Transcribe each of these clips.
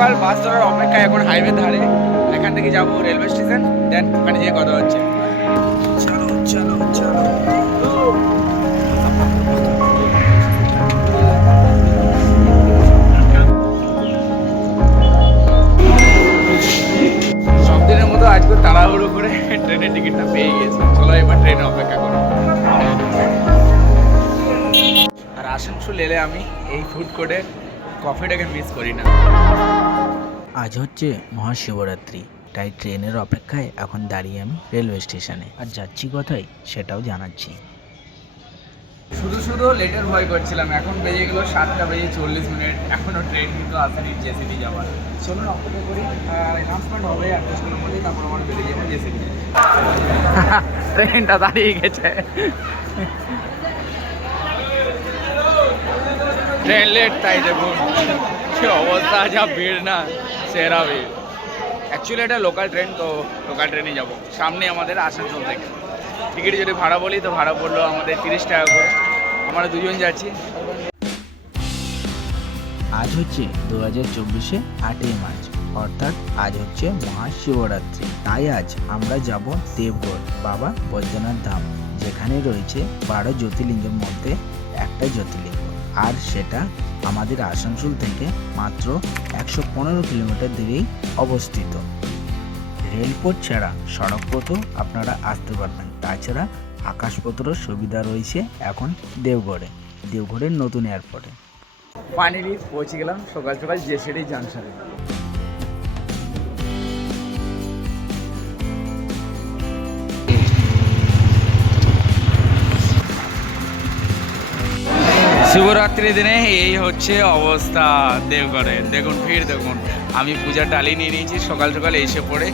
সকাল বাস ধরার অপেক্ষায় এখন হাইওয়ে ধারে। এখান থেকে যাব রেলওয়ে স্টেশন দেন ওখানে যেয়ে কথা হচ্ছে। চলো চলো চলো। সব দিনের মতো আজকে তাড়াহুড়ো করে ট্রেনের টিকিটটা পেয়ে গেছি। চলো এবার ট্রেনে অপেক্ষা করো। আর আসানসোল এলে আমি এই ফুড কোর্টে কফিটাকে মিস করি না। আজ হচ্ছে মহাশিবরাত্রি তাই ট্রেনের অপেক্ষায় এখন দাঁড়িয়ে আমি রেলওয়ে স্টেশনে। আর যাচ্ছি কোথায় সেটাও জানাচ্ছি। শুধু শুধু লেটের ভয় করছিলাম এখন বেজে গেলো সাতটা বেজে চল্লিশ মিনিট এখনও ট্রেন কিন্তু আসেনি জেসিবি যাওয়ার। চলুন অপেক্ষা করি অ্যানাউন্সমেন্ট হবে আর কিছুক্ষণের মধ্যেই তারপর আমার বেরিয়ে যাব জেসিবি। ট্রেনটা দাঁড়িয়ে গেছে। ট্রেন লেট তাই দেখুন কি অবস্থা যা ভিড় না। সেরা ভিড় অ্যাকচুয়ালি এটা লোকাল ট্রেন তো লোকাল ট্রেনে যাব। সামনে আমাদের আসানসোল থেকে। টিকিট যদি ভাড়া বলি, তো ভাড়া পড়ল আমাদের তিরিশ টাকা করে। আমরা দুজন যাচ্ছি। আজ হচ্ছে দু হাজার চব্বিশে আটই মার্চ। অর্থাৎ আজ হচ্ছে মহাশিবরাত্রি। তাই আজ আমরা যাব দেবগড় বাবা বৈদ্যনাথ ধাম, যেখানে রয়েছে বারো জ্যোতির্লিঙ্গের মধ্যে একটা জ্যোতির্লিঙ্গ। আর সেটা আমাদের আসানসোল থেকে মাত্র একশো পনেরো কিলোমিটার দূরেই অবস্থিত। রেলপথ ছাড়া সড়কপথও আপনারা আসতে পারবেন। তাছাড়া আকাশপথেরও সুবিধা রয়েছে এখন দেওঘরে। দেওঘরের নতুন এয়ারপোর্টে ফাইনালি পৌঁছে গেলাম সকাল সকাল জেসিডি জাংশনে শিবরাত্রির দিনে এই হচ্ছে অবস্থা দেবঘরের দেখুন, ভিড় দেখুন। আমি পূজার ডালি নিয়ে নিয়েছি, সকাল সকাল এসে পড়ে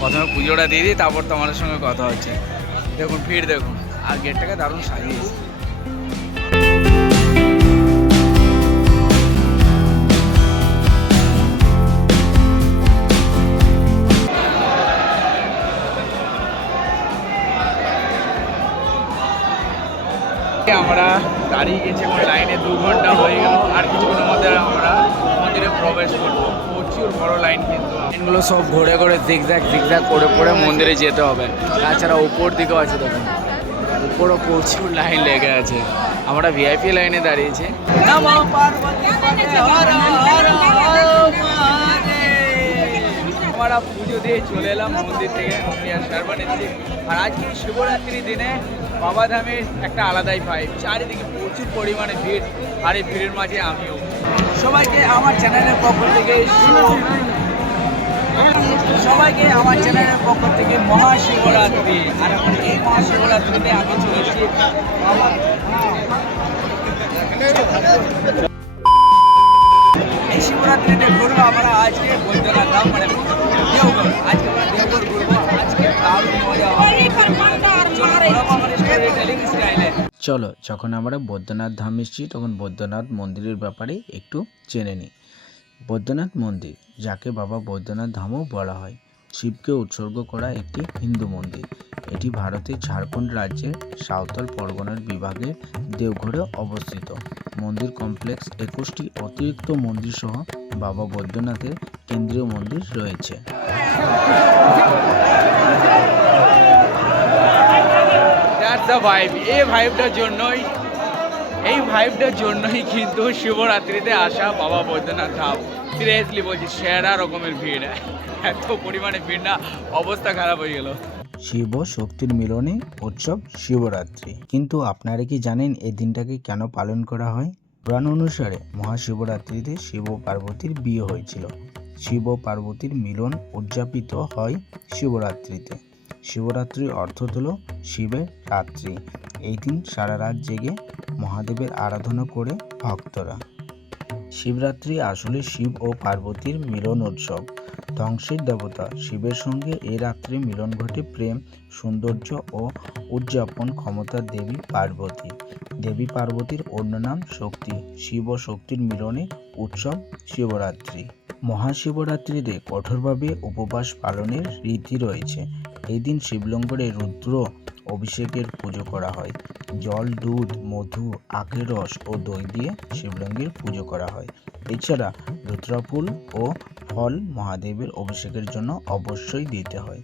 প্রথমে পুজোটা দিয়ে দিই, তারপর তোমাদের সঙ্গে কথা হচ্ছে। দেখুন, ভিড় দেখুন। আর গেটটাকে দারুণ সাজিয়েছে। আমরা দাঁড়িয়ে গেছি এবং লাইনে দু ঘণ্টা হয়ে গেল আর কিছুক্ষণের মধ্যে আমরা মন্দিরে প্রবেশ করব। প্রচুর বড় লাইন কিন্তু। লাইনগুলো সব ঘুরে ঘুরে জিগজ্যাগ জিগজ্যাগ করে পরে মন্দিরে যেতে হবে। তাছাড়া উপর দিকেও আছে দেখুন উপরও প্রচুর লাইন লেগে আছে। আমরা ভিআইপি লাইনে দাঁড়িয়েছি। আমরা পুজো দিয়ে চলে এলাম মন্দির থেকে আমি আর শারবান এসেছি আর আজকে শিবরাত্রির দিনে বাবাধামের একটা আলাদাই ভাই চারিদিকে প্রচুর পরিমাণে ভিড় আর এই ভিড়ের মাঝে আমিও। সবাইকে আমার চ্যানেলের পক্ষ থেকে সবাইকে আমার চ্যানেলের পক্ষ থেকে মহাশিবরাত্রি। আর এই মহাশিবরাত্রিতে আমি চলে এসেছি। চলো, যখন আমরা বৈদ্যনাথ ধাম এসেছি, তখন বৈদ্যনাথ মন্দিরের ব্যাপারে একটু জেনে নিই। বৈদ্যনাথ মন্দির, যাকে বাবা বৈদ্যনাথ ধামও বলা হয়, শিবকে উৎসর্গ করা একটি হিন্দু মন্দির। এটি ভারতের ঝাড়খণ্ড রাজ্যের সাঁওতাল পরগনার বিভাগের দেওঘরে অবস্থিত। মন্দির কমপ্লেক্স একুশটি অতিরিক্ত মন্দির সহ বাবা বৈদ্যনাথের কেন্দ্রীয় মন্দির রয়েছে। দ্যাটস দ্য ভাইব এই ভাইবটার জন্যই, এই ভাইবটার জন্যই কিন্তু শিবরাত্রিতে আসা বাবা বৈদ্যনাথ ধাম। সিরিয়াসলি বলছি, সেরা রকমের ভিড়। এত পরিমাণে ভিড় না, অবস্থা খারাপ হয়ে গেল। শিব শক্তির মিলনে উৎসব শিবরাত্রি। কিন্তু আপনারা কি জানেন এই দিনটাকে কেন পালন করা হয়? পুরাণ অনুসারে মহাশিবরাত্রিতে শিব পার্বতীর বিয়ে হয়েছিল। শিব পার্বতীর মিলন উদযাপিত হয় শিবরাত্রিতে। শিবরাত্রির অর্থ হল শিবের রাত্রি। এই দিন সারা রাত জেগে মহাদেবের আরাধনা করে ভক্তরা। শিবরাত্রি আসলে শিব ও পার্বতীর মিলন উৎসব। ধ্বংসের দেবতা শিবের সঙ্গে এই রাত্রে মিলন ঘটে প্রেম, সৌন্দর্য ও উদযাপন ক্ষমতার দেবী পার্বতী। দেবী পার্বতীর অন্য নাম শক্তি, শিব ও শক্তির মিলনে উৎসব শিবরাত্রি। মহাশিবরাত্রিতে কঠোরভাবে উপবাস পালনের রীতি রয়েছে। এই দিন শিবলঙ্গরে রুদ্র অভিষেকের পুজো করা হয়। জল, দুধ, মধু, আখের রস ও দই দিয়ে শিবলিঙ্গের পুজো করা হয়। এছাড়া রুদ্রাফুল ও ফল মহাদেবের অভিষেকের জন্য অবশ্যই দিতে হয়।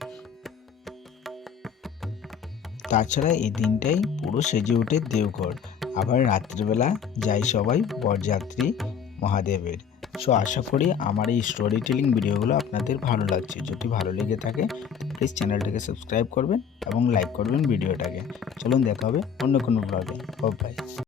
তাছাড়া এই দিনটাই পুরো সেজে ওঠে দেওঘর। আবার রাত্রিবেলা যাই সবাই বরযাত্রী মহাদেবের। সো আশা করি আমার এই স্টোরি টেলিং ভিডিওগুলো আপনাদের ভালো লাগছে। যদি ভালো লেগে থাকে প্লিজ চ্যানেলটাকে সাবস্ক্রাইব করবেন এবং লাইক করবেন ভিডিওটাকে চলুন দেখা হবে অন্য কোনো ব্লগে বাই